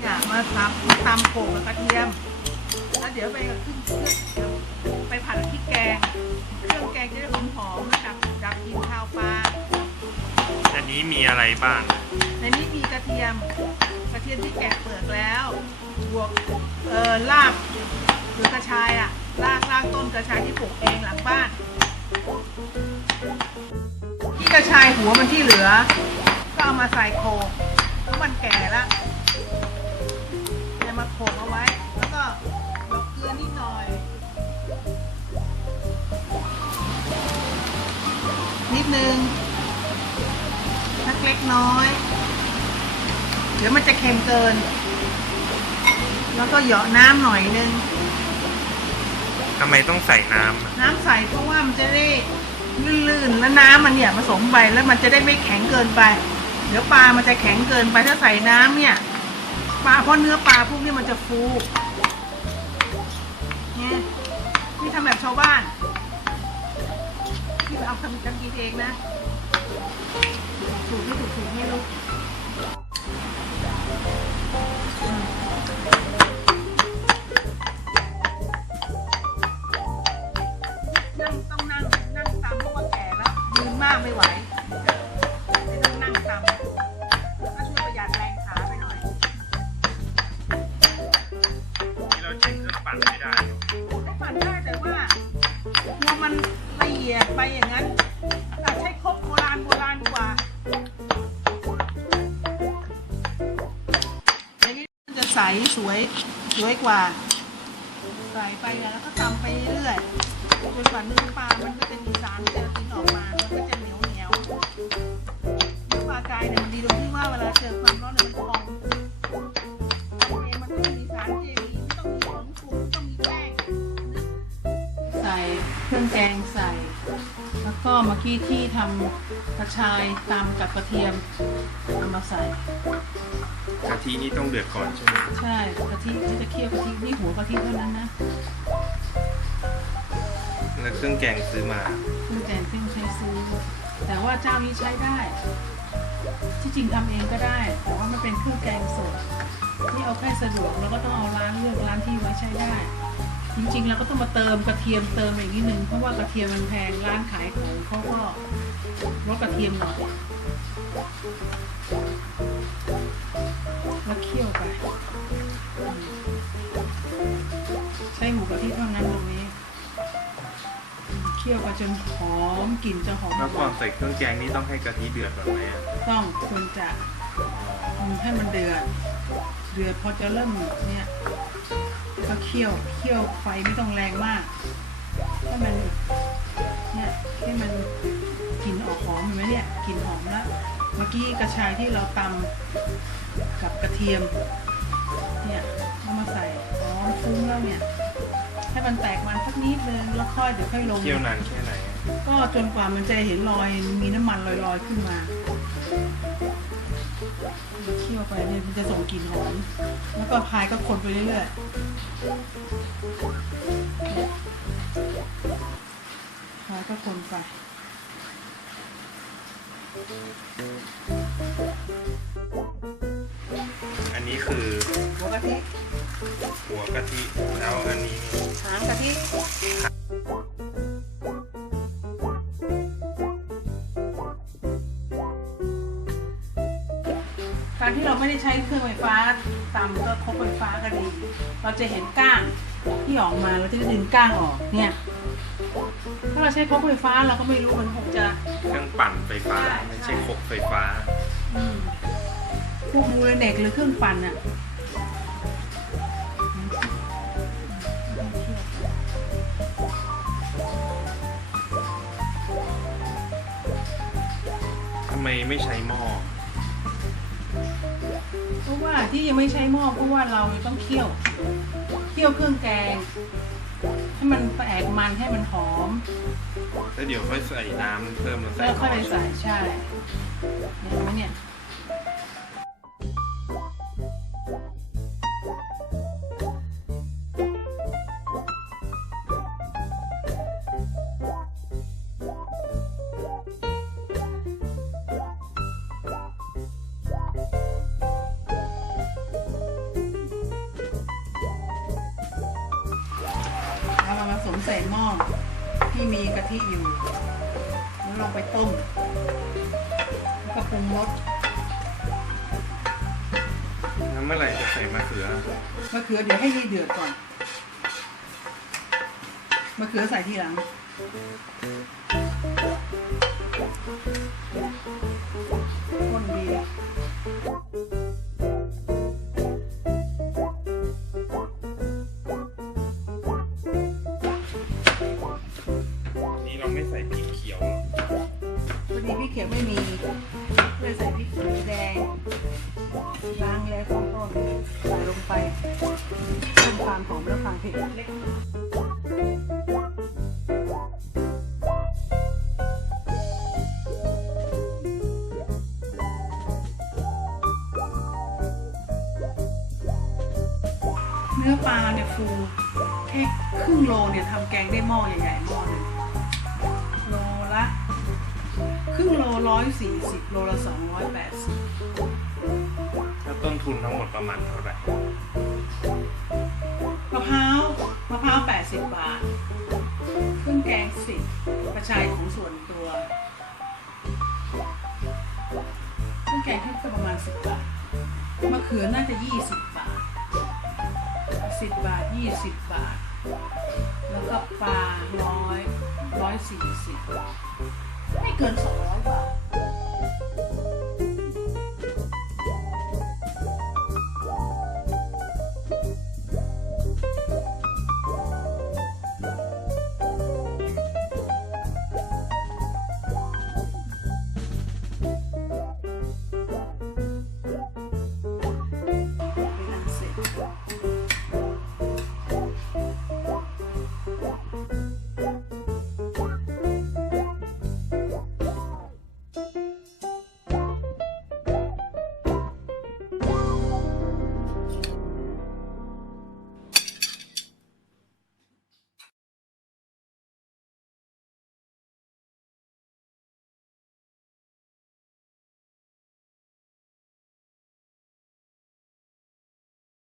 เนี่ยมาทำตำโขกกับกระเทียม แล้วเดี๋ยวไปกับขึ้นเครื่องไปผัดกับพริกแกง เครื่องแกงจะได้หอมหอมๆกับกับกินข้าวปลา อันนี้มีอะไรบ้าง ในนี้มีกระเทียม กระเทียมที่แกะเปลือกแล้ว บวกเอ่อรากหรือกระชายอะรากรากต้นกระชายที่ปลูกเองหลังบ้านที่กระชายหัวมันที่เหลือก็เอา มาใส่โขกเพราะมันแก่แล้วเนี่ยมาโขกเอาไว้ แล้วก็ดอกเกลือนิดหน่อย นิดนึงสักเล็กน้อย เดี๋ยวมันจะเค็มเกิน แล้วก็เหยาะน้ำหน่อยนึง ทำไมต้องใส่น้ำอะน้ำใสเพราะว่ามันจะได้ลื่นๆ แล้วน้ำมันเนี่ยผสมไปแล้วมันจะได้ไม่แข็งเกินไป เดี๋ยวปลามันจะแข็งเกินไปถ้าใส่น้ำเนี่ย ปลาเพราะเนื้อปลาพวกนี้มันจะฟูเนี่ยนี่ทำแบบชาวบ้านที่เอาทำกันกินเองนะสูตรไม่ถูกสูตรไม่รู้ หัวมันละเอียดไปอย่างนั้นอาจใช้ครกโบราณโบราณกว่าอย่างนี้มันจะใสสวยสวยกว่า ใส่ไปแล้วก็ตำไปเรื่อยจนกว่าเนื้อปลา มันก็จะมีสารเจลาตินออกมา มันก็จะเหนียวเหนียวเนื้อปลากายเนี่ยมันดีตรงที่ว่าเวลาเจอความร้อนเนี่ยมันพองเองมันก็ไม่มีสารเค เครื่องแกงใส่ แล้วก็เมื่อกี้ที่ทำกระชายตำกับกระเทียมเอามาใส่ กะทินี่ต้องเดือดก่อนใช่ไหมใช่กะทิที่จะเคี่ยวกะทินี่หัวกะทิเท่านั้นนะแล้วเครื่องแกงซื้อมา เครื่องแกงที่ใช้ซื้อ แต่ว่าเจ้านี้ใช้ได้ ที่จริงทำเองก็ได้ แต่ว่ามันเป็นเครื่องแกงสดที่เอาแค่สะดวกแล้วก็ต้องเอาร้านเลือกร้านที่ไว้ใช้ได้ จริงๆเราก็ต้องมาเติมกระเทียมเติมอีกนิดนึงเพราะว่ากระเทียมมันแพงร้านขายของเขาก็ลดกระเทียมหน่อยแล้วเคี่ยวไปอืมใช้หมูกะทิเท่านั้นตรงนี้อืมเคี่ยวไปจนหอมกลิ่นจะหอมแล้วก่อนใส่เครื่องแกงนี่ต้องให้กะทิเดือดก่อนไหมอะต้องควรจะอืมให้มันเดือดเดือดพอจะเริ่มเนี่ย ก็เคี่ยวเคี่ยวไฟไม่ต้องแรงมากให้มันเนี่ยให้มันกลิ่นออกหอมเห็นไหมเนี่ยกลิ่นหอมแล้วเมื่อกี้กระชายที่เราตำกับกระเทียม เนี่ยเอามาใส่หอมฟุ้งแล้วเนี่ย ให้มันแตกมันสักนิดนึงแล้วค่อยเดี๋ยวค่อยลงเคี่ยวนานแค่ไหนอะก็จนกว่ามันจะเห็นรอยมีน้ำมันลอยๆขึ้นมา เคี่ยวไปเนี่ยมันจะส่งกลิ่นหอมแล้วก็พายก็คนไปเรื่อยๆพายก็คนไปอันนี้คือหัวกะทิหัวกะทิแล้วอันนี้หางกะทิ การที่เราไม่ได้ใช้เครื่องไฟฟ้าตำก็ครบไฟฟ้าก็ดี เราจะเห็นก้างที่ออกมาเราจะได้ดึงก้างออกเนี่ย ถ้าเราใช้ครกไฟฟ้าเราก็ไม่รู้มันคงจะเครื่องปั่นไฟฟ้าใช่ไม่ใช่ครกไฟฟ้าอืมพวกมูลเน็กหรือเครื่องปั่นอะทำไมไม่ใช้หม้อ เพราะว่าที่ยังไม่ใช้หม้อเพราะว่าเราต้องเคี่ยว เคี่ยวเครื่องแกง ให้มันแตกมันให้มันหอม แล้วเดี๋ยวค่อยใส่น้ำเพิ่มแล้วใส่แล้วหค่ม้อยอไปใส่ใช่เห็นไหมเนี่ย กะทิอยู่แล้วลงไปต้มแล้วก็ปรุงรสแล้วเมื่อไหร่จะใส่มะเขือมะเขือเดี๋ยวให้นี่เดือดก่อนมะเขือใส่ทีหลัง นี่เราไม่ใส่พริกเขียวหรอพอดีพี่เขียวไม่มีเลยใส่พริกแดงล้างแล้วข้างต้นใส่ลงไปเพิ่มความหอมและความเผ็ดเล็กเนื้อปลาเนี่ยฟูแค่ครึ่งโลเนี่ยทำแกงได้หม้อใหญ่ๆหม้อหนึ่ง รึ่งโลร้อยสี่สิบโลละสองร้อยแปดสิบแล้วต้นทุนทั้งหมดประมาณเท่าไหร่มะพร้าวมะพร้าวแปดสิบบาทเครื่องแกงสิบกระชายของส่วนตัวเครื่องแกงที่ประมาณสิบบาทมะเขือน่าจะยี่สิบบาทสิบบาทยี่สิบบาท แล้วก็ปลาร้อยร้อยสี่สิบ 那个人了吧？